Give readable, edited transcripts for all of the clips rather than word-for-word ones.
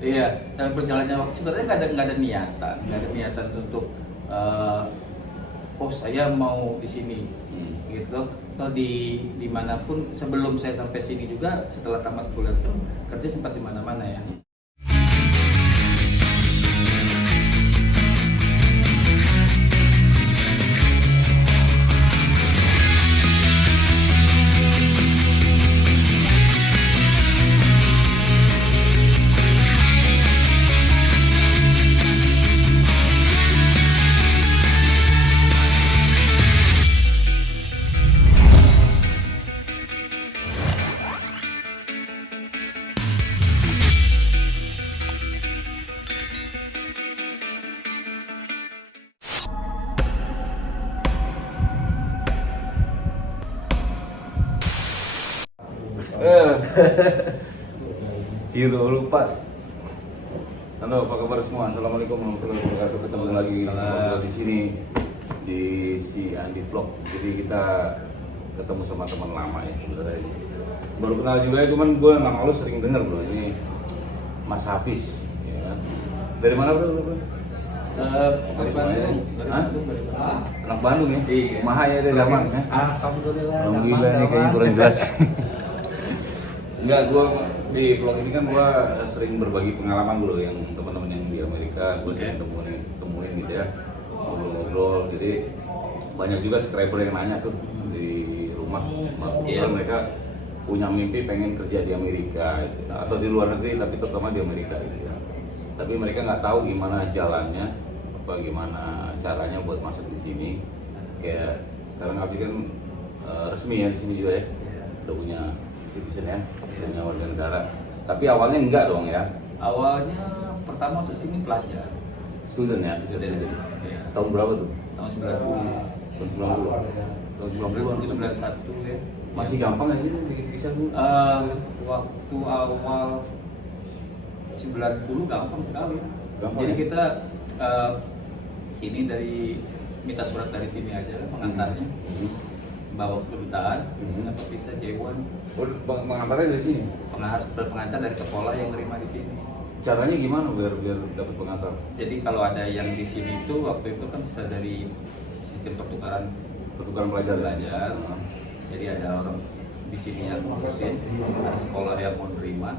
Iya, sampai berjalannya waktu sebenarnya nggak ada niatan untuk oh saya mau di sini, gitu loh. Atau dimanapun sebelum saya sampai sini juga setelah tamat kuliah itu kerja sempat di mana-mana ya. Ciro lupa. Halo, apa kabar semua? Assalamualaikum warahmatullahi wabarakatuh. Ketemu lagi sama gue di sini di si Andi Vlog. Jadi kita ketemu sama teman lama ya sebenarnya. Baru kenal juga ya, cuman gue nama lu sering denger bro. Ini Mas Hafiz. Ya. Dari mana bro? Dari Bandung. Anak Bandung ya? Iya. Maha ya dari Damang ya? Alhamdulillah. Gila nih kayaknya kurang jelas. Enggak, gue di vlog ini kan gue sering berbagi pengalaman dulu yang teman-teman yang di Amerika gue sering temuin gitu ya, ngobrol-ngobrol. Jadi banyak juga subscriber yang nanya tuh di rumah, mereka punya mimpi pengen kerja di Amerika gitu, atau di luar negeri tapi terutama di Amerika gitu ya. Tapi mereka nggak tahu gimana jalannya, apa gimana caranya buat masuk di sini. Kayak sekarang Abi kan resmi ya di sini juga ya, udah punya citizen ya, punya warga negara. Tapi awalnya enggak dong ya? Awalnya pertama masuk sini pelajar. Student ya? Student. Ya. Tahun berapa tuh? Tahun 90. Tahun 90. Tahun 90 91 ya. Masih gampang nggak sih bikin visa bu? Waktu awal 90 gampang sekali. Gampang, Jadi ya? kita sini dari minta surat dari sini aja pengantarnya, bawa kedutaan, dapat visa J1. Oh, pengantarnya dari sini? Pengantar dari sekolah yang nerima di sini. Caranya gimana biar dapat pengantar? Jadi kalau ada yang di sini itu waktu itu kan sudah dari sistem pertukaran pelajar. Jadi ada orang di sini yang ngurusin, ada sekolah yang mau nerima.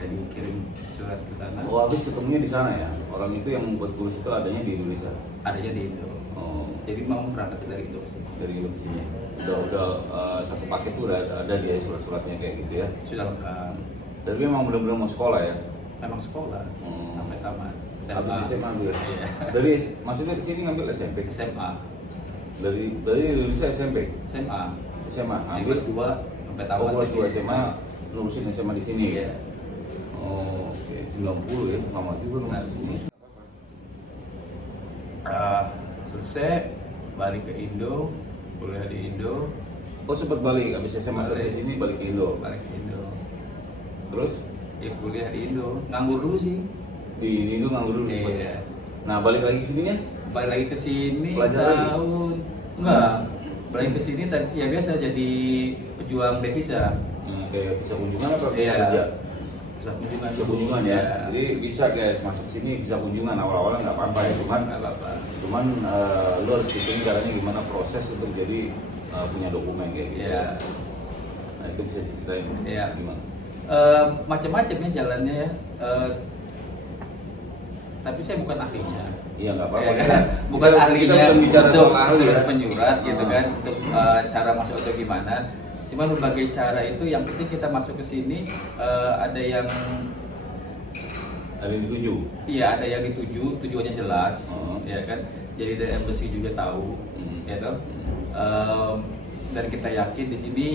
Jadi kirim surat ke sana. Oh, habis ketemunya di sana ya? Orang itu yang buat kursus itu adanya di Indonesia? Adanya di Indo. Oh. Jadi mau berangkat dari Indo sih. Dari Indo ke sini? Udah satu paket tuh udah ada dia surat-suratnya kayak gitu ya? Sudah lengkap. Tapi memang benar-benar mau sekolah ya? Memang sekolah sampai tamat. Habis SMA juga? Iya. Dari maksudnya di sini ngambil SMP? SMA. Dari Indonesia SMP? SMA. SMA? Ambil 2 sampai tamat. Oh, kelas 2 SMA lurusin SMA di sini? Iya. Oh, oke. 90 ya, lama juga Nah, masuk sini. Selesai, balik ke Indo, kuliah di Indo, Oh, sempat balik, habis SMA selesai sini balik ke Indo. balik ke Indo. Terus Ya kuliah di Indo, nganggur dulu sih. di Indo nganggur dulu sempat. Iya. Nah, balik lagi sininya? Balik lagi ke sini Belajar lagi? tahun enggak. Balik ke sini ya biasa jadi pejuang devisa. Kayak bisa kunjungan atau bisa Iya. kerja? Bisa kunjungan Bisa kunjungan ya. Jadi bisa guys masuk sini bisa kunjungan, awal-awalnya nggak apa-apa ya, cuman lu harus pikirin caranya gimana proses untuk jadi punya dokumen kayak gitu. Iya. Nah, itu bisa diceritain Iya. gimana? Macam-macam ya jalannya ya. Tapi saya bukan ahlinya. Iya nggak apa-apa. Ya, kan? Bukan ahlinya kita bukan bicara untuk soal ahli ya. surat penyurat gitu kan, untuk cara masuk atau gimana. Cuma berbagai cara itu, yang penting kita masuk ke sini ada yang dituju. iya, ada yang dituju, tujuannya jelas, Oh. ya kan. Jadi dari embassy juga tahu, ya kan. Dan kita yakin di sini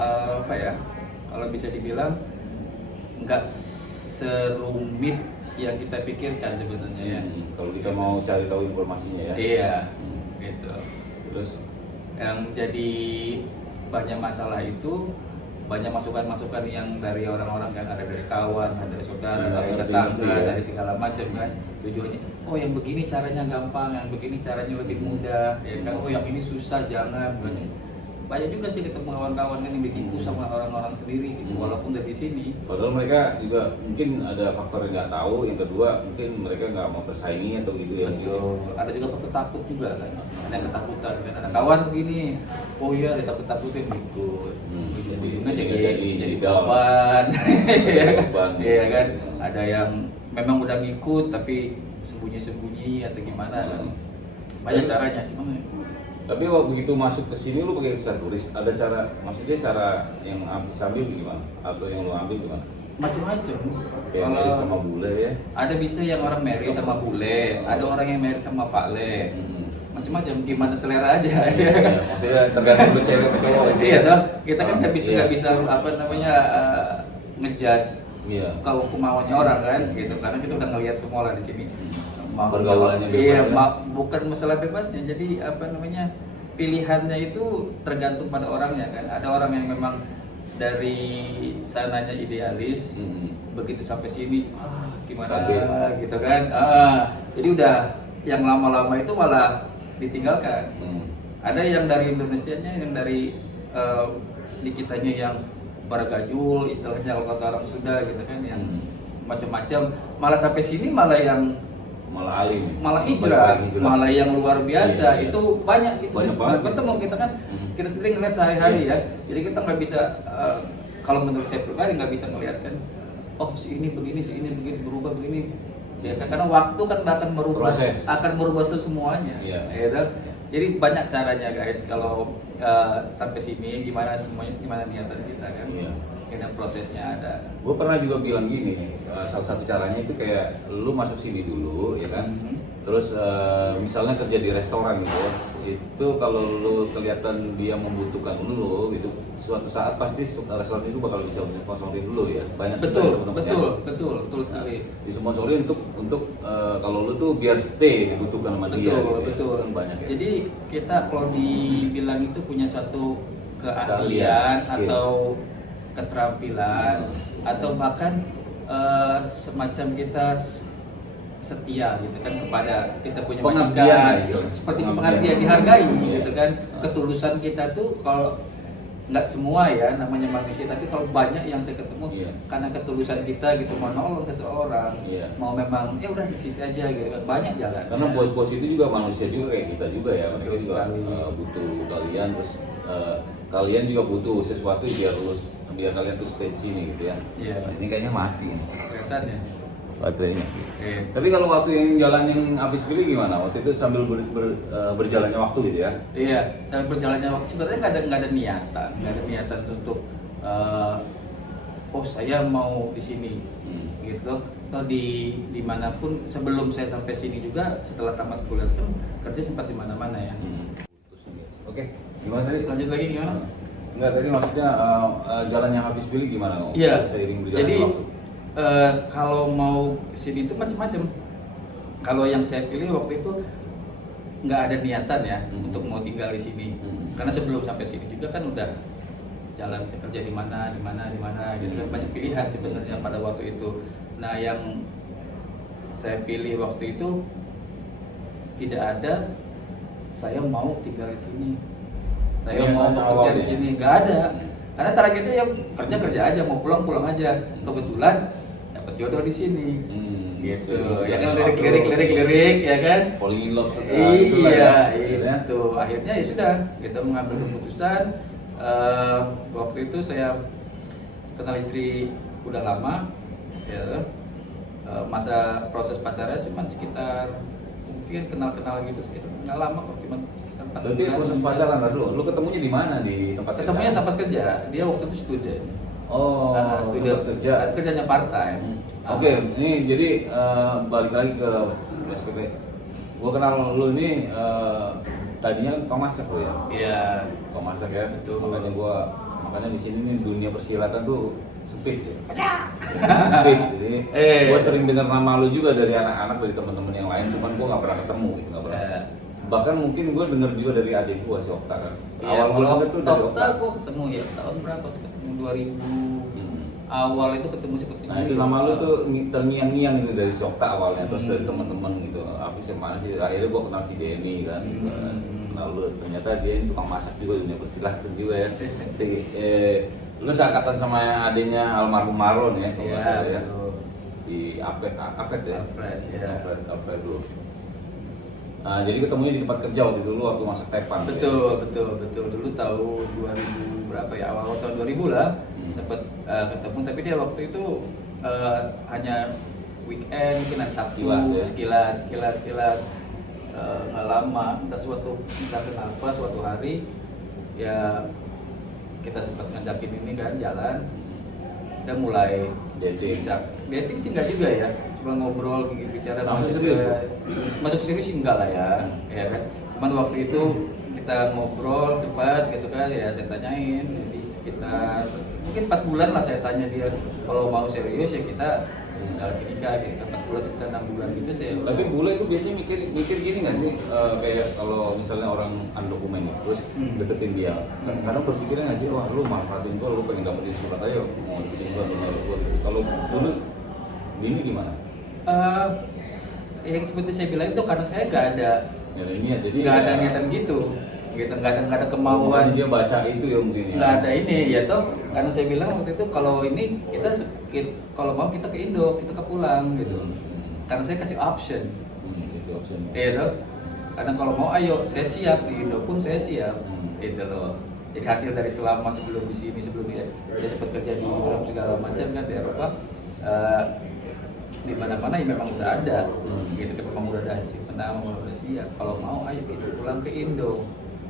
apa ya? Kalau bisa dibilang nggak serumit yang kita pikirkan sebenarnya ya. Kalau kita mau cari tahu informasinya ya. Iya, gitu. Terus Yang jadi banyak masalah itu banyak masukan-masukan yang dari orang-orang kan, ada dari kawan, ada dari saudara, Iya, dari ngerti, tetangga, ya. dari segala macam kan. Tujuannya, oh yang begini caranya gampang, yang begini caranya lebih mudah, ya kan. Oh yang ini susah, jangan. banyak juga sih ketemu kawan-kawan yang ditipu sama orang-orang sendiri gitu, walaupun dari sini. Padahal mereka juga mungkin ada faktor yang nggak tahu, yang kedua mungkin mereka nggak mau tersaingi atau gitu ya. Betul. Ada juga faktor takut juga kan, ada yang ketakutan kan, ada kawan begini, oh iya ditakut-takutin ikut, jadi beban, iya kan, ada yang memang udah ngikut tapi sembunyi-sembunyi atau gimana kan, banyak caranya, cuma Tapi waktu begitu masuk ke sini lu pakai visa turis, ada cara, maksudnya cara yang ambil gimana? Atau yang lu ambil gimana? macam-macam. Kayak married sama bule ya? Ada bisa yang orang married sama bule, ada orang yang married sama Pak Le, macam-macam, gimana selera aja. Ya, maksudnya tergantung ke cewek ke cowok. Iya toh, kita kan nggak bisa apa namanya ngejudge kalau kemauannya orang kan, gitu. Karena kita udah ngelihat semua lah di sini. Pergaulannya bebas. Iya, bukan masalah bebasnya. Jadi apa namanya pilihannya itu tergantung pada orangnya kan. Ada orang yang memang dari sananya idealis, begitu sampai sini, gimana gitu kan. Jadi udah yang lama-lama itu malah ditinggalkan. Ada yang dari Indonesianya, yang dari di kitanya yang baragajul, istilahnya kalau kata orang Sunda gitu kan, yang macam-macam. Malah sampai sini malah yang alim, malah hijrah, malah yang luar biasa. Iya. Itu banyak, itu banget ketemu kita kan, kita sendiri ngeliat sehari-hari ya. Jadi kita nggak bisa, kalau menurut saya pribadi nggak bisa melihat kan, oh si ini begini, si ini begini, berubah begini. Ya kan, karena waktu kan akan merubah, akan merubah semuanya. Iya. Ya, jadi banyak caranya guys kalau sampai sini, gimana semuanya, gimana niatan kita kan. Iya. Dan prosesnya ada. Gue pernah juga bilang gini, salah satu caranya itu kayak lu masuk sini dulu, ya kan? Terus misalnya kerja di restoran gitu, itu kalau lu kelihatan dia membutuhkan lu gitu, suatu saat pasti restoran itu bakal bisa sponsorin dulu ya. Banyak betul sekali. Disponsori untuk kalau lu tuh biar stay dibutuhkan sama dia. Betul. Ya. Banyak. Ya. Jadi kita kalau dibilang itu punya satu keahlian atau keterampilan atau bahkan semacam kita setia gitu kan kepada kita punya pengabdian seperti pengabdian dihargai gitu kan. Ketulusan kita tuh kalau nggak semua ya namanya manusia, tapi kalau banyak yang saya ketemu karena ketulusan kita gitu mau nolong seseorang, mau memang ya udah di situ aja gitu kan, banyak jalan. Karena bos-bos itu juga manusia juga kayak kita juga ya, mereka juga butuh kalian, terus kalian juga butuh sesuatu biar kalian tuh stay sini gitu ya. Ini kayaknya mati nih. Kelihatan ya baterainya. Tapi kalau waktu yang jalan yang habis pilih gimana? Waktu itu sambil berjalannya waktu gitu ya? Iya, sambil berjalannya waktu sebenarnya nggak ada niatan untuk oh saya mau di sini gitu. Atau dimanapun sebelum saya sampai sini juga setelah tamat kuliah kan kerja sempat di mana-mana ya. Oke, gimana tadi? Lanjut lagi gimana? Enggak, tadi maksudnya jalan yang habis pilih gimana? Iya. Seiring berjalan Jadi waktu. Kalau mau kesini itu macam-macam. Kalau yang saya pilih waktu itu nggak ada niatan ya untuk mau tinggal di sini. Karena sebelum sampai sini juga kan udah jalan kerja di mana gitu kan, banyak pilihan sebenarnya pada waktu itu. Nah yang saya pilih waktu itu tidak ada saya mau tinggal di sini, saya mau bekerja di sini, nggak ada. Karena targetnya ya kerja aja, mau pulang aja. Kebetulan dapat jodoh di sini, gitu. Ya kan lirik ya kan. Falling in love setelah iya itu. Akhirnya ya sudah, kita mengambil keputusan. Waktu itu saya kenal istri udah lama, ya. Masa proses pacaran cuma sekitar mungkin kenal gitu sekitar nggak lama kok, cuma sekitar 4 bulan. Berarti proses pacaran lu ketemunya di mana? Di tempat kerja? Ketemunya tempat kerja. Dia waktu itu student. Oh, student kerja. Kerjanya part time. Oke, ini jadi balik lagi ke SPP. Gua kenal lu ini tadinya kau masak lo ya? Iya, Kau masak ya, betul. Makanya di sini nih dunia persilatan tuh sempit ya. Sempit. Jadi gua sering dengar nama lu juga dari anak-anak, dari teman-teman yang lain, cuman gua nggak pernah ketemu gitu, nggak pernah. Bahkan mungkin gua dengar juga dari adik gua si Okta kan. Awal mulanya tuh dari Okta gua ketemu ya tahun berapa? Ketemu 2000. Awal itu ketemu seperti Nah itu nama lu tuh terngiang-ngiang itu dari si Okta awalnya, terus dari teman-teman gitu. Apa sih mana sih? Akhirnya gua kenal si Denny kan. kenal lu, ternyata dia tukang masak juga, dunia persilatan juga ya. Lu seangkatan sama adiknya almarhum Marlon ya, kalau nggak salah ya. Si Apet ya. Alfred dulu. Nah, jadi ketemunya di tempat kerja waktu dulu waktu masak tepang. Betul. Dulu tahun 2000 berapa ya, awal tahun 2000 lah. Sempat ketemu, tapi dia waktu itu hanya weekend, mungkin hari Sabtu, sekilas nggak lama. Entah kenapa suatu hari ya kita sempat ngajakin ini kan jalan, udah mulai dating sih enggak juga ya, cuma ngobrol bicara. Masuk serius sih enggak lah ya kan. Cuman waktu itu kita ngobrol sempat gitu kan ya, saya tanyain di sekitar mungkin 4 bulan lah saya tanya dia kalau mau serius ya kita nikah gitu. 4 bulan sekitar 6 bulan gitu saya. Tapi bule itu biasanya mikir gini nggak sih, kayak kalau misalnya orang undokumented terus deketin dia, kadang berpikirnya nggak sih, wah lu manfaatin gua, lu pengen dapetin surat aja mau deketin gua. Kalau dulu ini gimana? Yang seperti saya bilang itu karena saya nggak ada niat, jadi nggak ada niatan gitu, nggak ada kemauan. Dia baca itu ya mungkin ya. Nggak ada ini ya toh, karena saya bilang waktu itu kalau ini kita kalau mau kita ke Indo, kita ke pulang gitu. Karena saya kasih option. Iya toh. Karena kalau mau ayo, saya siap di Indo pun saya siap. Itu loh. Jadi hasil dari selama sebelum di sini, sebelumnya dia sempat kerja di Europe segala macam kan di Eropa. Di mana-mana ya memang udah ada. Gitu kan memang udah ada hasil. Memang udah siap. Kalau mau ayo kita pulang ke Indo.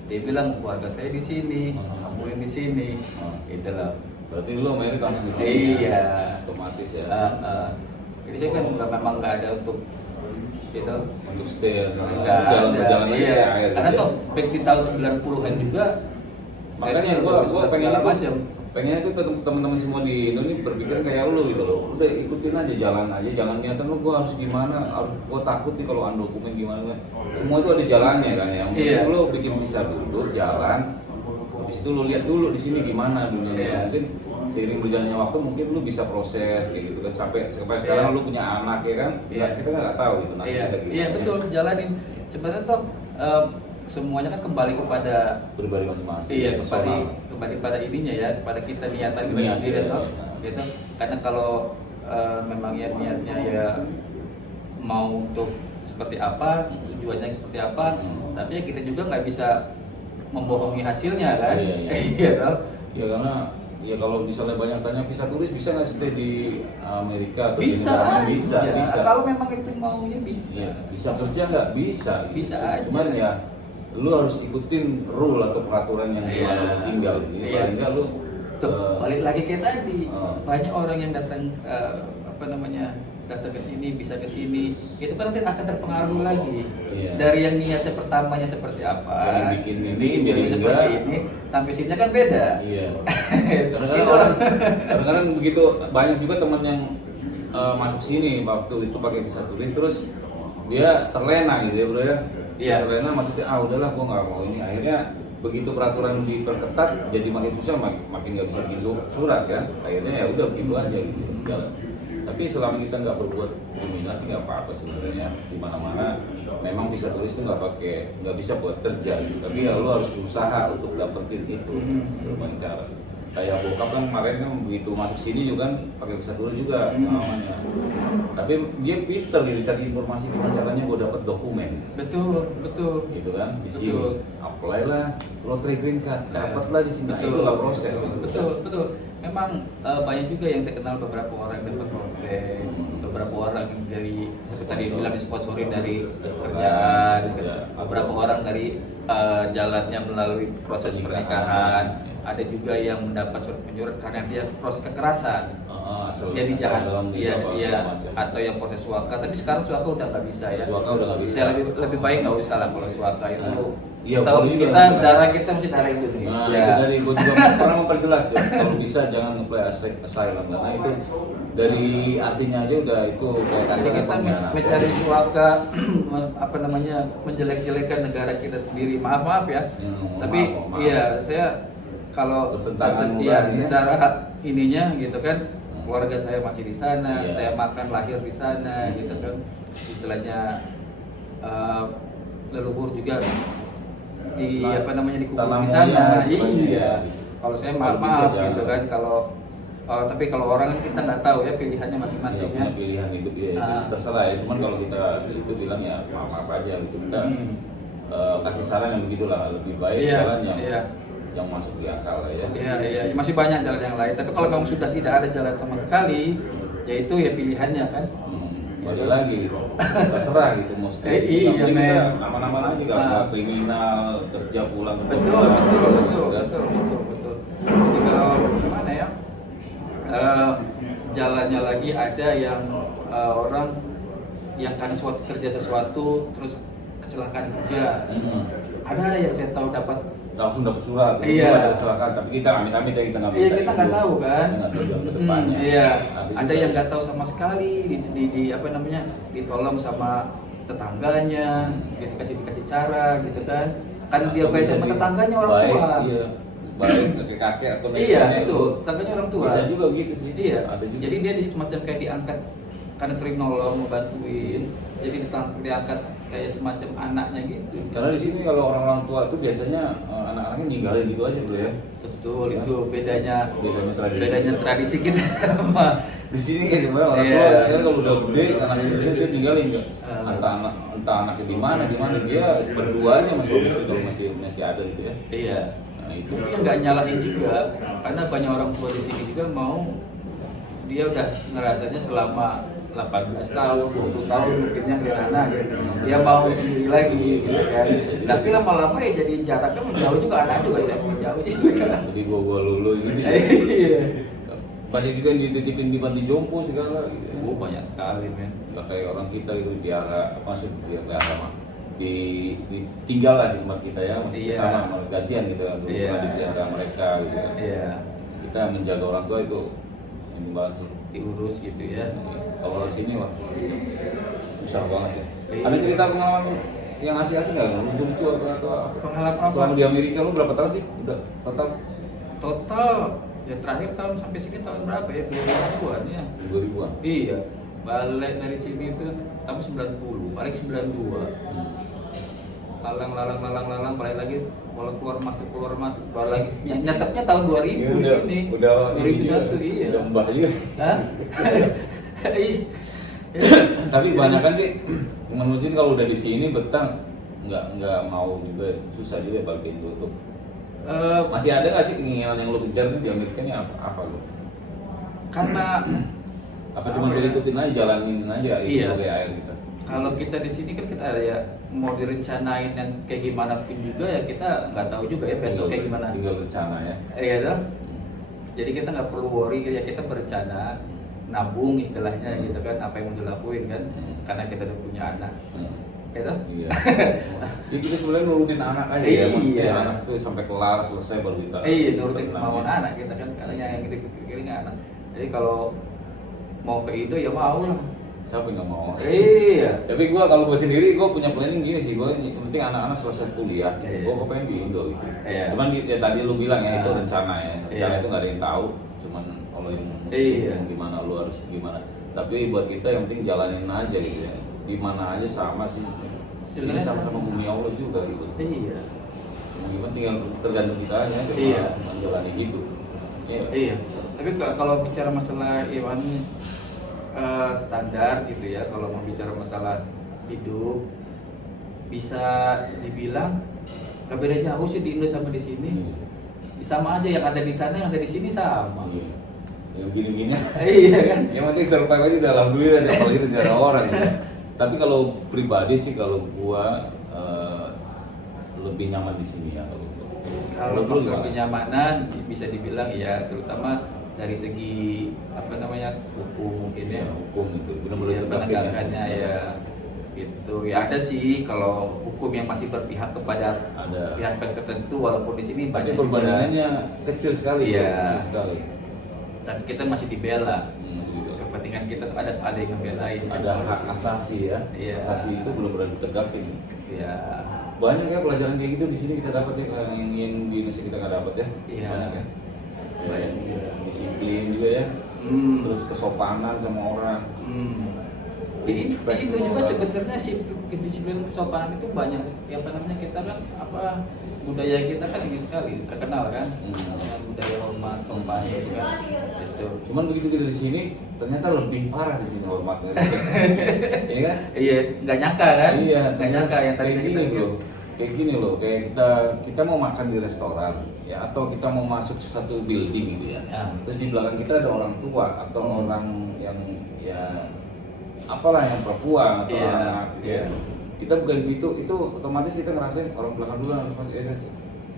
Dia bilang keluarga saya di sini, kamu di sini. Itu loh. Berarti lu mainnya langsung di sini. Iya. Otomatis ya. Jadi saya kan memang nggak ada untuk gitu. Untuk stay Berjalan iya. Air, karena toh back di tahun 90-an juga. Makanya gua pengen itu teman-teman semua di Indo ini berpikir kayak lu gitu loh. Udah ikutin aja, jangan niatan lu gua harus gimana, gua takut nih kalau undokumen gimana. Semua itu ada jalannya kan ya. Mungkin lu bikin visa dulu, jalan. Habis itu lu lihat dulu di sini gimana dunianya. Mungkin seiring berjalannya waktu mungkin lu bisa proses kayak gitu kan sampai sekarang lu punya anak ya kan. Kita kan nggak tahu gitu nasib kita gimana. Iya betul, jalanin. Sebenarnya toh semuanya kan kembali kepada pribadi masing-masing. Iya, kembali pada ininya ya, kepada kita niatan kita sendiri toh. Gitu. Karena kalau memang ya niatnya ya mau untuk seperti apa, tujuannya seperti apa, tapi ya kita juga nggak bisa membohongi hasilnya kan. Iya toh. Ya karena ya kalau misalnya banyak tanya visa turis bisa nggak stay di Amerika atau bisa. Bisa. Kalau memang itu maunya bisa. Ya, bisa kerja nggak bisa. Bisa aja. Cuman ya lu harus ikutin rule atau peraturan yang di mana lu tinggal. Paling nggak lu balik lagi kayak tadi. Banyak orang yang datang datang ke sini, bisa ke sini, itu kan nanti akan terpengaruh lagi dari yang niatnya pertamanya seperti apa, bikin jadi seperti ini, sampai sini kan beda. Iya. Kadang-kadang begitu banyak juga teman yang masuk sini waktu itu pakai visa turis terus dia terlena gitu ya bro ya. Iya. Terlena maksudnya udahlah gua nggak mau ini, akhirnya begitu peraturan diperketat jadi makin susah, makin nggak bisa bikin surat kan, akhirnya ya udah begitu aja gitu jalan. Tapi selama kita nggak berbuat kriminasi nggak apa-apa sebenarnya, di mana-mana memang visa turis itu nggak bisa buat kerja gitu. Tapi ya lo harus berusaha untuk dapetin itu berbagai cara. Kayak bokap kan kemarin kan begitu masuk sini juga kan pakai visa turis juga namanya. Tapi dia pinter gitu cari informasi gimana caranya gue dapet dokumen. Betul. Gitu kan, di sini apply lah, lottery green card, dapatlah di sini. Itulah proses. Betul. Memang banyak juga yang saya kenal, beberapa orang dapat lotre, beberapa orang dari tadi bilang disponsorin dari pekerjaan, beberapa orang dari jalannya melalui proses pernikahan. Ada juga yang mendapat surat penyurat karena dia proses kekerasan. Jadi jahat, atau yang proses suaka. Tapi sekarang suaka udah nggak bisa ya. Suaka udah nggak bisa. Lebih baik nggak usah lah kalau suaka itu. Iya, kita darah kita masih darah Indonesia. Itu dari gue juga orang memperjelas tuh. Kalau bisa jangan apply asylum karena itu dari artinya aja udah itu kayak kasih kita mencari suaka menjelek-jelekan negara kita sendiri. Maaf ya. Tapi iya saya kalau secara ininya gitu kan, keluarga saya masih di sana, saya makan lahir di sana gitu kan, istilahnya leluhur juga di Nah, apa namanya dikubur tanah di sana. moyang, Iya. iya. Kalau saya Kalau maaf bisa gitu kan kalau tapi kalau orang kan kita nggak tahu ya pilihannya masing-masing punya ya. pilihan hidup ya itu Ah. terserah ya. Cuman kalau kita itu bilang ya maaf aja gitu kita kasih saran yang begitulah lebih baik Iya, jalan yang iya. yang masuk di akal lah ya. Iya, iya, masih banyak jalan yang lain. Tapi kalau memang sudah tidak ada jalan sama sekali, yaitu ya pilihannya kan. Balik lagi, terserah gitu mesti. Iya, Tapi kita men. aman-aman aja Ah. nggak kriminal kerja pulang. Betul, betul. Jadi kalau gimana ya? Jalannya lagi ada yang orang yang karena kerja sesuatu terus kecelakaan kerja. Ada yang saya tahu dapat Langsung dapat surat, Iya. ada kecelakaan. Tapi kita amit-amit ya kita nggak Iya, kita nggak tahu kan. Kita nggak tahu jalan ke depannya. Iya. Tapi Ada juga- yang nggak tahu sama sekali di apa namanya ditolong sama tetangganya, gitu dikasih cara gitu kan. Karena dia Atau baik bisa sama di- tetangganya orang baik, tua. Iya. Baik kakek-kakek atau Iya, nenek itu tetangganya orang tua. Bisa juga gitu sih. Iya. Ada juga. Jadi dia semacam kayak diangkat karena sering nolong, membantuin. Jadi diangkat kayak semacam anaknya gitu. Karena di sini kalau orang tua itu biasanya anak-anaknya ninggalin gitu aja bro ya. Betul, itu bedanya Bedanya tradisi. kita sama Di sini kan gimana orang Iya. tua kan kalau udah gede anaknya gede dia tinggalin nggak? Ah. Entah anaknya di mana dia berduanya masih ada gitu ya. iya. Nah itu Tapi nggak nyalahin juga, karena banyak orang tua di sini juga mau dia udah ngerasanya selama 18 tahun, 20 tahun mungkinnya anak gitu. Dia mau sendiri lagi gitu kan. Tapi lama-lama ya jadi jaraknya menjauh juga, anak juga saya menjauh juga. jadi gua lulu gitu. Iya. Banyak juga yang dititipin di panti jompo segala gitu. Ya. Oh, banyak sekali men. Nggak kayak orang kita itu biara masuk biara mah ditinggal lah di tempat kita ya masih Iya. sama gantian gitu dulu Iya. pernah dipelihara mereka gitu kan. Iya. Kita menjaga orang tua itu ini banget sih. Diurus gitu ya. Kalau di sini wah susah banget ya. Iya. Ada cerita pengalaman yang asik-asik nggak? Lucu-lucu atau apa? Pengalaman apa? Selama di Amerika lu berapa tahun sih? Udah total Total ya terakhir tahun sampai sini tahun berapa ya? 2000-an ya. 2000-an. Iya. Balik dari sini itu tahun 90, balik 92. Lalang balik lagi kalau keluar masuk balik lagi nyatapnya tahun 2000 di sini. Udah 2001 iya. Udah mbah juga. Hah? Iya. Tapi banyak kan sih menurut sih kalau udah di sini betah nggak mau juga susah juga balik ke Indo tuh. Masih ada nggak sih keinginan yang lo kejar nih di Amerika nih apa lo? Karena Apa cuma lo ikutin aja jalanin aja Iya. kayak air gitu? kalau kita di sini kan kita ada ya mau direncanain dan kayak gimana pun juga ya kita nggak tahu juga ya besok kayak gimana. Tinggal rencana ya. Iya dong. Jadi kita nggak perlu worry ya kita berencana nabung istilahnya gitu kan apa yang mau dilakuin kan karena kita udah punya anak. Gitu? Iya. Jadi kita sebenarnya nurutin anak aja ya, maksudnya Iya. anak tuh sampai kelar selesai baru kita. Iya, nurutin tenang kemauan ya. anak kita kan karena yang kita pikirin anak. Jadi kalau mau ke Indo ya mau lah. Siapa yang nggak mau? Iya. Tapi gua sendiri gua punya planning gini sih, gua yang penting anak-anak selesai kuliah, Iya. gua pengen di Indo gitu. Iya. Cuman ya tadi lu bilang ya itu Ah. rencana ya, rencana Iya. itu nggak ada yang tahu, cuman Allah yang Iya. gimana lu harus gimana. Tapi buat kita yang penting jalanin aja gitu ya, di mana aja sama sih. Ini Sebenarnya sama-sama bumi Allah juga gitu. Iya. Gimana tinggal tergantung kita aja, Iya. menjalani hidup. Iya. Iya. Tapi kalau bicara masalah Iwan standar gitu ya, kalau mau bicara masalah hidup bisa dibilang gak beda jauh sih di Indo sama di sini. Sama aja yang ada di sana yang ada di sini sama. Iya. Yang gini-gini. Iya kan? Yang penting survive aja udah alhamdulillah deh, apalagi negara orang gitu. Tapi kalau pribadi sih kalau gua lebih nyaman di sini ya Kalau lu masalah gimana? kenyamanan bisa dibilang ya terutama dari segi apa namanya hukum mungkin ya. hukum itu Iya, benar-benar tegak penegakannya ya gitu ya ada sih kalau hukum yang masih berpihak kepada ada. pihak-pihak tertentu walaupun di sini Tapi banyak perbandingannya kecil sekali, Iya. kecil sekali. tapi kita masih dibela Maksud gitu. kepentingan kita tuh ada yang belain Ada hak asasi ya, Iya. asasi itu belum pernah ditegakin. ya Banyak ya pelajaran kayak gitu di sini kita dapat ya, yang di Indonesia kita nggak dapat ya. Iya. Banyak ya. Banyak juga. Disiplin juga ya. Hmm. Terus kesopanan sama orang. hmm. Di respect Indo sama juga orang. sebenarnya si kedisiplinan kesopanan itu banyak. Ya apa namanya, kita kan budaya kita kan ini sekali terkenal kan dengan budaya hormat sopan itu kan. Itu. Cuman begitu kita di sini ternyata lebih parah di sini hormatnya. Iya kan? Iya, nggak nyangka kan? Iya, Nggak nyangka yang tadi kayak kita gini loh. Kayak gini loh, kayak kita mau makan di restoran ya, atau kita mau masuk satu building gitu ya. Ya. Terus di belakang kita ada orang tua atau orang yang ya apalah, yang perempuan atau Iya, anak gitu iya. ya. Kita bukan itu otomatis kita ngerasain orang belakang dulu harus pas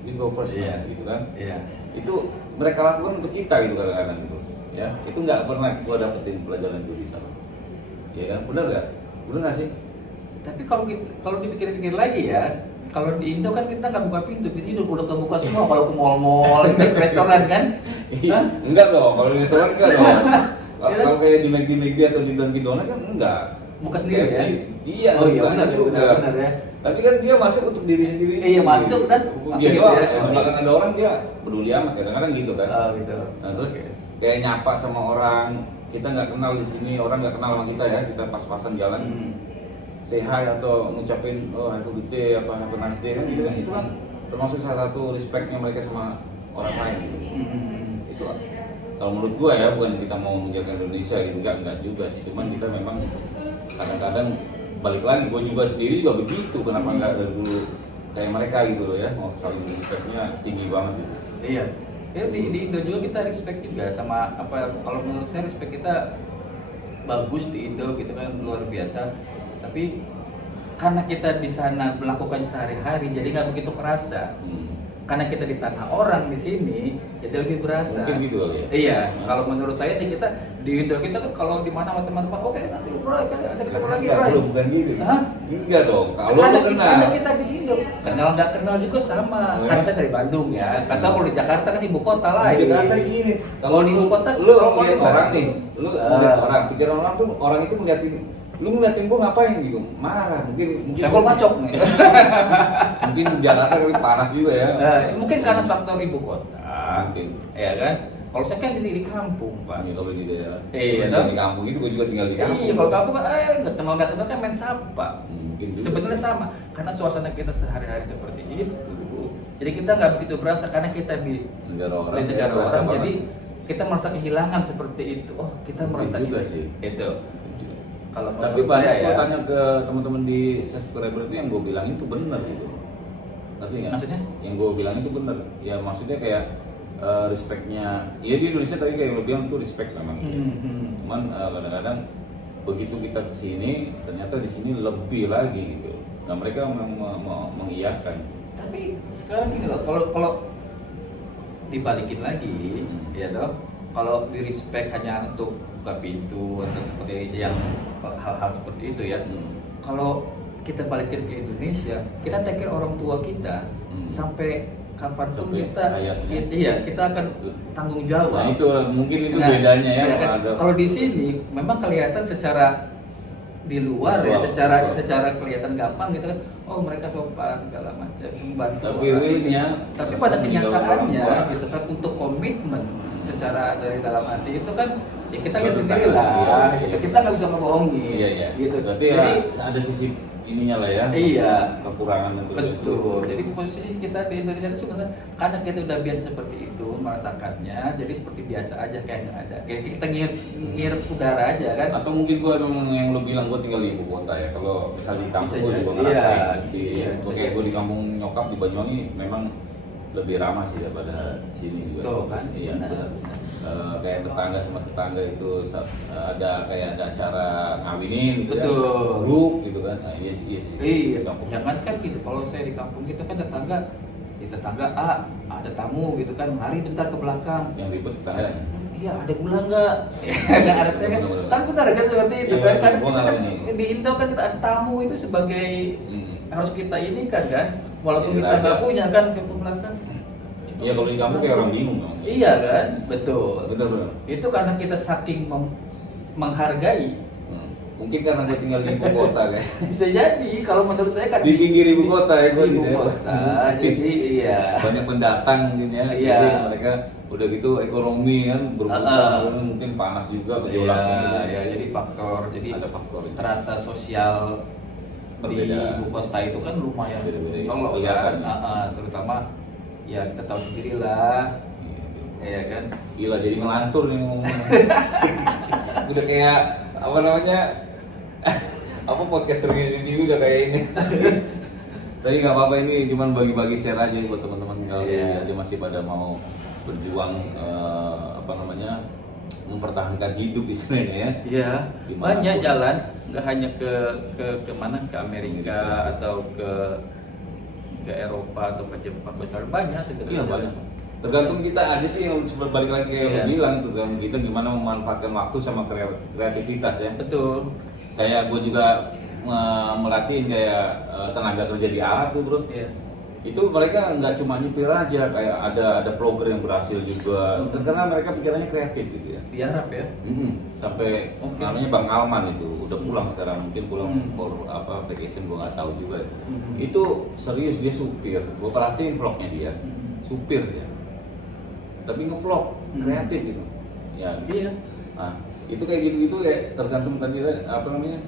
you go first Iya. gitu kan. Iya. Itu mereka lakukan untuk kita gitu kadang-kadang gitu ya. Itu nggak pernah gua dapetin pelajaran itu di sana. Iya kan? Benar nggak? Benar nggak sih? Tapi kalau dipikir-pikir lagi ya, kalau di Indo kan kita nggak buka pintu udah kebuka semua kalau ke mall-mall, ke restoran kan? Hah? Enggak dong, kalau di restoran enggak dong. Iya. Kalau kayak di McD atau di Dunkin Donut kan enggak. Buka sendiri KFC. ya? Iya, Oh iya, bukan benar, juga. benar ya. Tapi kan dia masuk untuk diri sendiri. Iya, masuk dan Dia masuk gitu doang, ya. di belakang ada orang dia peduli amat, kadang-kadang gitu kan. Oh gitu. Nah, terus kayak nyapa sama orang, kita nggak kenal di sini, orang nggak kenal sama kita ya, kita pas-pasan jalan. Say hi atau ngucapin oh have a good day, apa have a nice day kan gitu kan, itu kan termasuk salah satu respectnya mereka sama orang lain gitu. Itu kalau menurut gua ya, bukan kita mau menjaga Indonesia gitu, enggak juga sih, cuman kita memang kadang-kadang balik lagi, gua juga sendiri juga begitu, kenapa enggak dari dulu kayak mereka gitu loh ya, mau saling respectnya tinggi banget gitu. Iya. Ya di Indo juga kita respect juga sama kalau menurut saya respect kita bagus di Indo gitu kan, luar biasa. Tapi karena kita di sana melakukan sehari-hari jadi nggak begitu kerasa. Karena kita di tanah orang di sini jadi lebih berasa. Mungkin gitu kali ya. Iya, kalau menurut saya sih kita di Indo kita kan kalau di mana sama teman-teman, oke nanti Bro, ada ketemu lagi Enggak, Bro. bro, bukan gitu. Hah? Enggak dong, kalau Karena lu kenal. karena kita di Indo, kenal nggak kenal juga sama. Ya. Kan saya dari Bandung ya. Kata kalau di Jakarta kan ibu kota lah. Di Jakarta gini, Kalau di ibu kota, lu kalau ngeliat kota, orang nih, lu ngeliat orang, pikiran orang tuh, orang itu ngeliatin, lu ngeliatin gua ngapain gitu, marah, mungkin saya kok macok nih. mungkin Jakarta kali panas juga ya. Mungkin karena faktor ibu kota. Mungkin. Ya kan? Kalau saya kan di kampung, Pak. Iya, kalau di daerah. Iya, Kalau di kampung itu gua juga tinggal di kampung. Iya, kalau kampung kan nggak kenal kan main sapa. Mungkin juga Sebenarnya sih. sama, karena suasana kita sehari-hari seperti itu. Jadi kita nggak begitu berasa karena kita di negara orang. di negara ya, berasa orang. banget. Jadi kita merasa kehilangan seperti itu. Oh, kita Mungkin merasa juga itu. sih. Itu. Kalau Tapi menurut banyak saya gua ya. tanya ke teman-teman di subscriber itu yang gue bilang itu benar gitu. Tapi nggak? Maksudnya? Yang gue bilang itu benar. Ya maksudnya kayak respectnya. Ya di Indonesia tadi kayak lo bilang tuh respect memang. Cuman kadang-kadang begitu kita kesini ternyata di sini lebih lagi gitu. Nah mereka mengiyakan. Tapi sekarang gini loh, kalau dibalikin lagi, ya dong. Kalau di respect hanya untuk buka pintu atau seperti yang hal-hal seperti itu ya. Kalau kita balikin ke Indonesia, kita take care orang tua kita sampai kapanpun Sampai kita, hayatnya. iya kita akan tanggung jawab. Nah itu mungkin itu Nah, bedanya ya. iya kan? Ada- Kalau di sini memang kelihatan secara di luar ya, secara kelihatan gampang gitu kan. Oh mereka sopan segala macam, membantu. Tapi orang. realnya, Tapi pada tanggung jawab kenyataannya orang tua. gitu kan, untuk komitmen secara dari dalam hati itu kan ya kita lihat Harus sendiri tanggung lah. jawab. Gitu. Kita nggak bisa ngebohongi. Iya iya. Gitu. Berarti Jadi ya ada sisi ininya lah ya. Iya. Kekurangan itu. betul. Jadi posisi kita di Indonesia itu sebenarnya karena kita udah biasa seperti itu merasakannya, jadi seperti biasa aja kayak nggak ada. Kayak kita ngirip udara aja kan. Atau mungkin gua memang yang lo bilang gua tinggal di ibu kota ya. Kalau misal di kampung Bisa gua jadi. juga ngerasain Iya, sih. iya, bisa Kayak jadi. gua di kampung nyokap di Banyuwangi memang lebih ramah sih daripada sini juga. Tuh kan, Iya. benar. Kayak tetangga sama tetangga itu ada kayak ada acara ngawinin gitu Betul. kan. Grup gitu kan. Nah, iya sih. Iya, Di kampung. jangan kan gitu. Kalau saya di kampung kita kan tetangga, di tetangga ada tamu gitu kan, mari bentar ke belakang. Yang ribet tetangga. Iya, ada gula nggak? Nggak ada teh kan? Bener-bener. Kan benar kan seperti itu Iya, kan? Karena gua kita kan ngalamin. di Indo kan kita ada tamu itu sebagai harus kita ini kan, walaupun Iya, kita raja. nggak punya kan ke belakang. Iya kalau di kampung kayak orang bingung dong. Iya kan, betul. Bener-bener. Itu karena kita saking menghargai, Mungkin karena gue tinggal di ibu kota kan. Bisa jadi kalau menurut saya kan Di pinggir ibu kota ya gue di gitu ibu ya. kota. Jadi iya. Banyak pendatang mungkin ya. Iya. Jadi mereka udah gitu ekonomi kan berputar mungkin panas juga gejolaknya gitu. Ya, jadi faktor, jadi Ada faktor. strata sosial di Berbeda. ibu kota itu kan lumayan Beda-beda. colok Iya kan, kan. terutama ya kita tahu sendiri lah, ya kan. Gila jadi ngelantur nih ngomong. Udah kayak apa namanya? Apa podcast Tergizi TV udah kayak ini. Tapi nggak apa-apa, ini cuman bagi-bagi share aja buat teman-teman kalau Iya. aja masih pada mau berjuang apa namanya mempertahankan hidup istilahnya ya. Iya, Dimanapun. banyak jalan, nggak hanya ke mana, ke Amerika atau ke Eropa atau ke Jepang, banyak sebenarnya. Iya banyak. Tergantung kita aja sih yang seperti balik lagi kayak Iya. lu bilang, tergantung kita gimana memanfaatkan waktu sama kreativitas ya. Betul. Kayak gue juga merhatiin kayak tenaga kerja di Arab tuh bro. Iya. Itu mereka nggak cuma nyupir aja, kayak ada vlogger yang berhasil juga. Karena mereka pikirannya kreatif gitu ya. Di Arab ya. Sampai Oke. namanya Bang Alman itu udah pulang sekarang, mungkin pulang for vacation gue nggak tahu juga itu. Itu serius, dia supir. Gue perhatiin vlognya dia, supir dia. Tapi ngevlog kreatif gitu. Ya. Iya. Nah, itu kayak gitu-gitu ya tergantung tadi apa namanya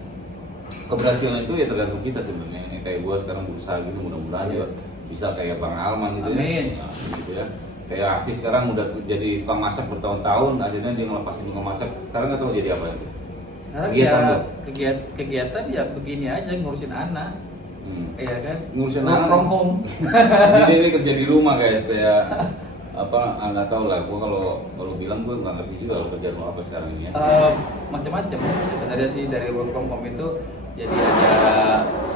keberhasilan itu ya tergantung kita sebenarnya. Kayak gue sekarang berusaha gitu, mudah-mudahan juga bisa kayak Bang Alman gitu. Amin. Ya. Nah, gitu ya. Kayak Hafiz sekarang udah jadi tukang masak bertahun-tahun, akhirnya dia ngelepasin tukang masak. Sekarang nggak tahu jadi apa itu. Sekarang Kegiatan ya tuh. kegiatan ya begini aja, ngurusin anak. Iya kan? Ngurusin Work anak. from home. Jadi ini kerja di rumah guys, kayak apa nggak tahu lah. Gue kalau bilang gue nggak ngerti juga kalau kerja rumah apa sekarang ini ya. Macam-macam sebenarnya sih dari work from home itu, jadi ada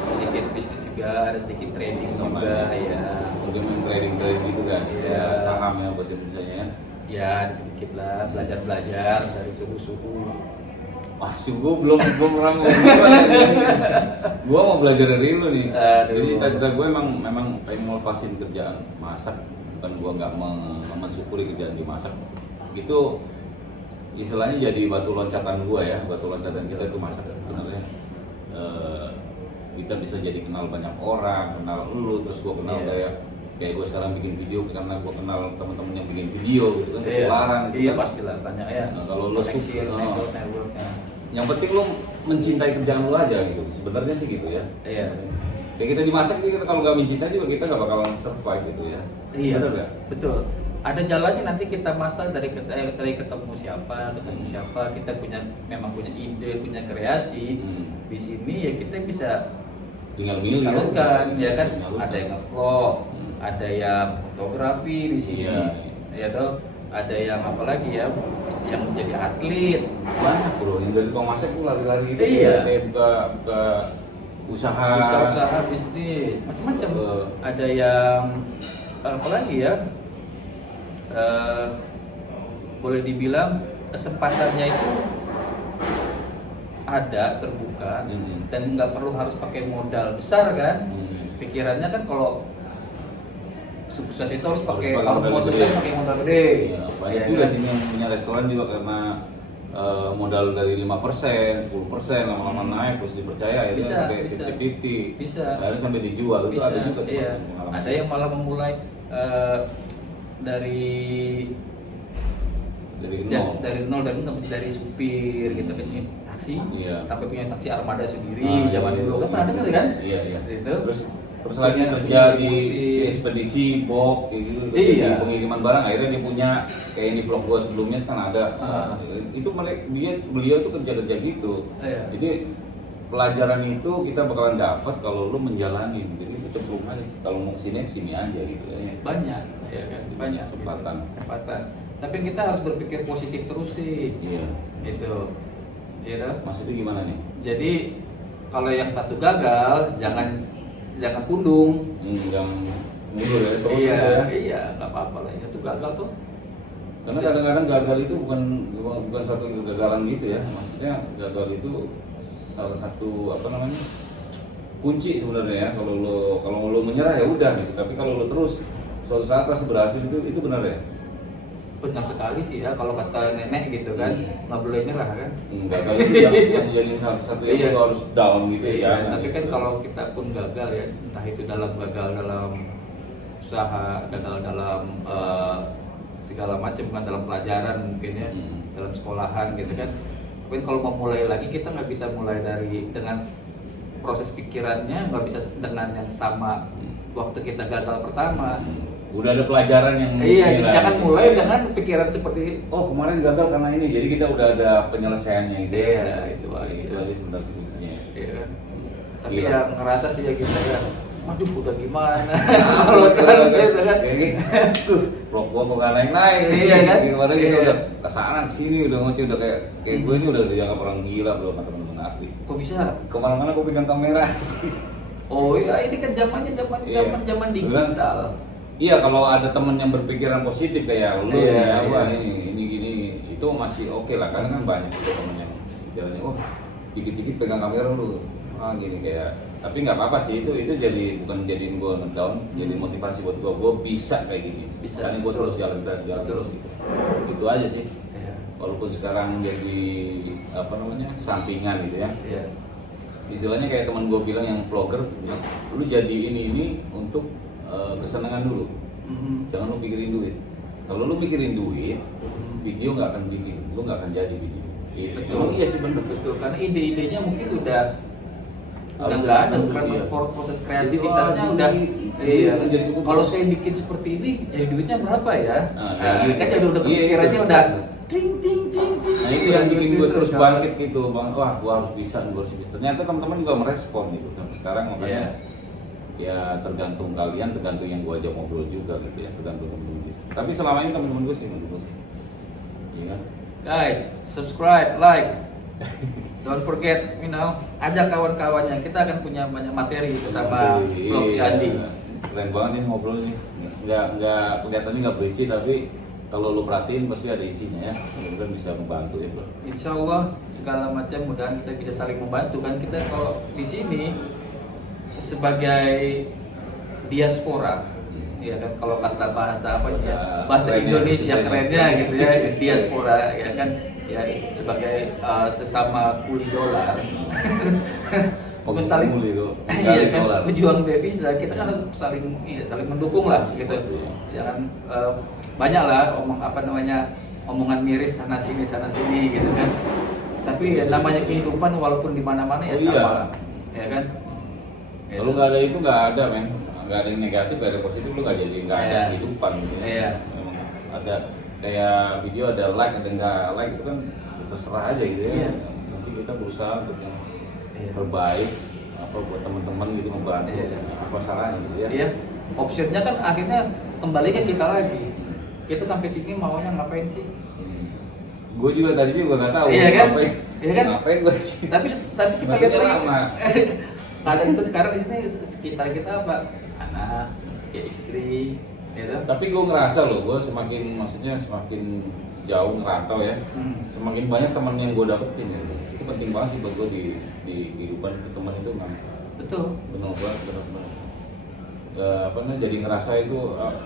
sedikit bisnis juga, ada sedikit trading Sama juga ya. ya. Mungkin trading gitu guys, Iya. kayak saham ya bahasa Indonesia ya. Ya ada sedikit lah, belajar dari suhu-suhu. Masuk gue belum pernah ngomong. Gue mau belajar dari lu nih. Aduh. Jadi cita-cita gue memang pengen melepasin kerjaan masak, bukan gue nggak mensyukuri kerjaan di masak. Itu istilahnya jadi batu loncatan gue ya, batu loncatan kita itu masak sebenarnya. Kita bisa jadi kenal banyak orang, kenal lu, terus gue kenal Iya. kayak gue sekarang bikin video karena gue kenal teman-teman yang bikin video gitu kan, ketularan gitu Iya kan. pastilah banyak ya. Nah, kalau lo Koneksi, suka, network-nya. yang penting lo mencintai kerjaan lo aja gitu. Sebenarnya sih gitu ya. Iya. Kayak kita dimasak kita kalau nggak mencintai juga kita nggak bakalan survive gitu ya. Iya. Benar nggak? Betul. Ada jalannya, nanti kita masak dari ketemu siapa, kita memang punya ide, punya kreasi. Di sini ya kita bisa Tinggal milih salurkan, ya kan. Salurkan. Ada yang nge-vlog, ada yang fotografi di sini. Iya. Ya toh, ada yang apa lagi ya, yang menjadi atlet. Banyak bro, yang dari tukang masak tuh lari-lari gitu. Iya. Kayak buka usaha. Usaha bisnis, macam-macam. Ada yang apa lagi ya? Boleh dibilang kesempatannya itu ada, terbuka, dan nggak perlu harus pakai modal besar kan. Pikirannya kan kalau sukses itu harus pakai modal mau gede. sukses pakai modal gede. Iya, banyak Ya juga kan? sini yang punya restoran juga karena modal dari 5%, 10% lama-lama naik terus dipercaya ya Bisa, sampai bisa. 50-50. Bisa. Akhirnya sampai dijual itu Bisa, ada juga tuh iya. pengalaman. Ada yang malah memulai dari nol dari supir gitu kan, taksi Iya. sampai punya taksi armada sendiri zaman iya, dulu kan iya, pernah dengar kan? Iya, iya. Itu. Terus lagi Punya kerja di mesin. ekspedisi box gitu, Iya. di pengiriman barang akhirnya dia punya kayak ini vlog gua sebelumnya kan ada. Itu beliau tuh kerja gitu. Iya. Jadi pelajaran itu kita bakalan dapat kalau lu menjalani. Jadi cenderung aja sih, kalau mau sini aja gitu ya. Banyak ya kan, banyak Kesempatan. tapi kita harus berpikir positif terus sih. Iya. Itu ya toh? Maksudnya gimana nih? Jadi kalau yang satu gagal jangan pundung. Yang mundur ya terus Iya, aja ya. iya, nggak apa-apa lah. Itu gagal tuh. Karena kadang-kadang gagal itu bukan suatu kegagalan gitu ya. Maksudnya gagal itu salah satu apa namanya? Kunci sebenarnya ya. Kalau lo menyerah ya udah gitu. Tapi kalau lo terus suatu saat pasti berhasil itu benar ya. benar sekali sih ya kalau kata nenek gitu kan, nggak boleh nyerah kan. Enggak, kalau itu yang jadi satu Iya. itu harus down gitu Iya, ya. tapi kan kalau kita pun gagal ya, entah itu gagal dalam usaha, gagal dalam segala macam kan, dalam pelajaran mungkin ya, dalam sekolahan gitu kan. Tapi kalau mau mulai lagi kita nggak bisa mulai dengan proses pikirannya, nggak bisa dengan yang sama waktu kita gagal pertama. Udah ada pelajaran yang Iya, nilai. jangan mulai dengan pikiran seperti Oh kemarin gagal karena ini, jadi kita udah ada penyelesaiannya itu. Iya, itu aja. Itu aja sebenarnya solusinya. iya kan. Tapi Iya. yang ngerasa sih ya kita ya, waduh udah gimana kalau kan gitu kan. Vlog gua kok gak naik-naik. Iya kan? Kemarin kita Iya. udah kesana kesini udah ngoceh udah kayak gue ini udah dianggap orang gila belum teman-teman asli. Kok bisa? Kemana-mana gue pegang kamera. Oh iya, ini kan zamannya zaman Iya. digital. Iya, kalau ada temen yang berpikiran positif kayak lu, Iya, ya, wah, iya. ini gini, itu masih oke lah, karena kan banyak juga temen yang jalannya, oh dikit-dikit pegang kamera lu, gini kayak, tapi nggak apa-apa sih itu jadi bukan jadiin gue ngedown, jadi motivasi buat gue bisa kayak gini, Bisa, karena gue betul. terus jalan Betul. terus gitu. Itu aja sih, Iya. walaupun sekarang jadi apa namanya sampingan gitu ya. Iya. Istilahnya kayak teman gue bilang yang vlogger bilang, lu jadi ini untuk kesenangan dulu, jangan lu mikirin duit. Kalau lu mikirin duit, video nggak akan bikin, lu nggak akan jadi video. Betul. Emang iya sih bener. Betul, karena ide-idenya mungkin udah Harus nggak ada, dulu, karena iya. proses kreativitasnya Jadi, udah iya. jadi kebutuhan. Kalau saya bikin seperti ini, ya duitnya berapa ya? Nah, Nah, gitu. kan jadi udah Iya, kepikirannya gitu. udah ting ting ting ting. Nah itu yang bikin gue terus kan. bangkit gitu, bang. Wah, gue harus bisa, gue harus bisa. Ternyata teman-teman juga merespon gitu sampai sekarang makanya. Iya. Ya tergantung kalian, tergantung yang gue ajak ngobrol juga gitu ya, tergantung temen-temen gue. Tapi selama ini temen-temen gue sih mendukung sih. Iya. Guys, subscribe, like. Don't forget, ajak kawan-kawannya. Kita akan punya banyak materi bersama vlog si Andi. Keren banget ini ngobrol nih. Nggak kelihatannya nggak berisi, tapi kalau lo perhatiin pasti ada isinya ya. Mudah-mudahan bisa membantu ya bro. Insya Allah segala macam mudahan kita bisa saling membantu kan. Kita kalau di sini sebagai diaspora, ya kan, kalau kata bahasa apa ya, bahasa kerennya, Indonesia kerennya gitu ya, Iya. diaspora ya kan, ya sebagai sesama kuli dolar. Saling Kuli tuh, iya kan, dolar. pejuang devisa kita kan harus saling saling mendukung lah gitu. Jangan banyak lah omongan miris sana sini gitu kan. Tapi ya, namanya kehidupan walaupun di mana-mana ya Oh, iya. sama, ya kan. Kalau nggak ada itu nggak ada men, nggak ada yang negatif, nggak ada positif, lu nggak jadi nggak ada Iya. kehidupan gitu. Iya. Memang ada kayak video ada like ada nggak like itu kan terserah aja gitu ya. Iya. Nanti kita berusaha untuk yang Iya. terbaik apa buat teman-teman gitu membantu Iya. apa salahnya gitu ya. Iya, optionnya kan akhirnya kembali ke kita lagi. Kita sampai sini maunya ngapain sih? Gue juga tadi juga nggak tahu. Iya kan? Ngapain, Iya kan? Ngapain gue sih? Tapi kita Nggak lihat lagi. lama. Keadaan itu sekarang di sini sekitar kita apa? Anak, ya istri, gitu. Tapi gue ngerasa loh, gue semakin jauh ngerantau ya, semakin banyak teman yang gue dapetin ya. Itu penting banget sih buat gue di kehidupan itu, teman itu memang Betul. benar banget, jadi ngerasa itu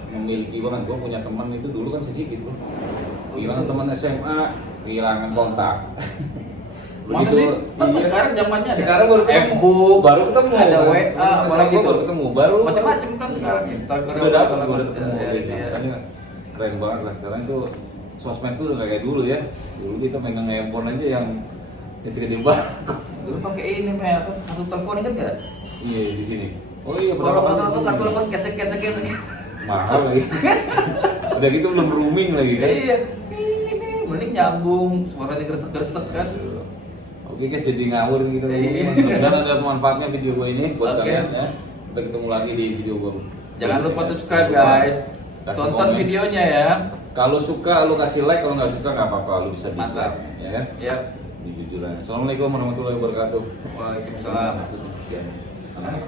memiliki banget. Gue punya teman itu dulu kan sedikit bro, kehilangan teman SMA, kehilangan kontak. Masa sih? Tapi sekarang zamannya ada sekarang baru ketemu, Facebook, baru ketemu, ada kan? WA, apalagi baru ketemu, baru macam-macam kan sekarang Instagram udah dapet, segala udah macam. ketemu Ya, gitu. ya. Makanya keren banget lah sekarang tuh sosmed tuh udah kayak dulu ya. Dulu kita megang handphone aja yang segede banget. Dulu pakai ini apa? Kartu telepon kan enggak? Iya di sini. Oh iya Kalau pernah kartu telepon gesek. mahal lagi. Udah gitu belum rooming lagi kan. Iya. Ini mending nyambung, suaranya gresek-gresek kan. Oke guys, jadi ngawur gitu. Iya. Dan ada manfaatnya video gue ini buat Oke. kalian ya. Sampai ketemu lagi di video gue. Jangan lupa subscribe guys. Kasih Tonton komen. videonya ya. Kalau suka lu kasih like, kalau nggak suka nggak apa-apa, lu bisa Mantap. dislike, ya kan? Ya. Jujur aja. Assalamualaikum warahmatullahi wabarakatuh. Waalaikumsalam. Anak-anak.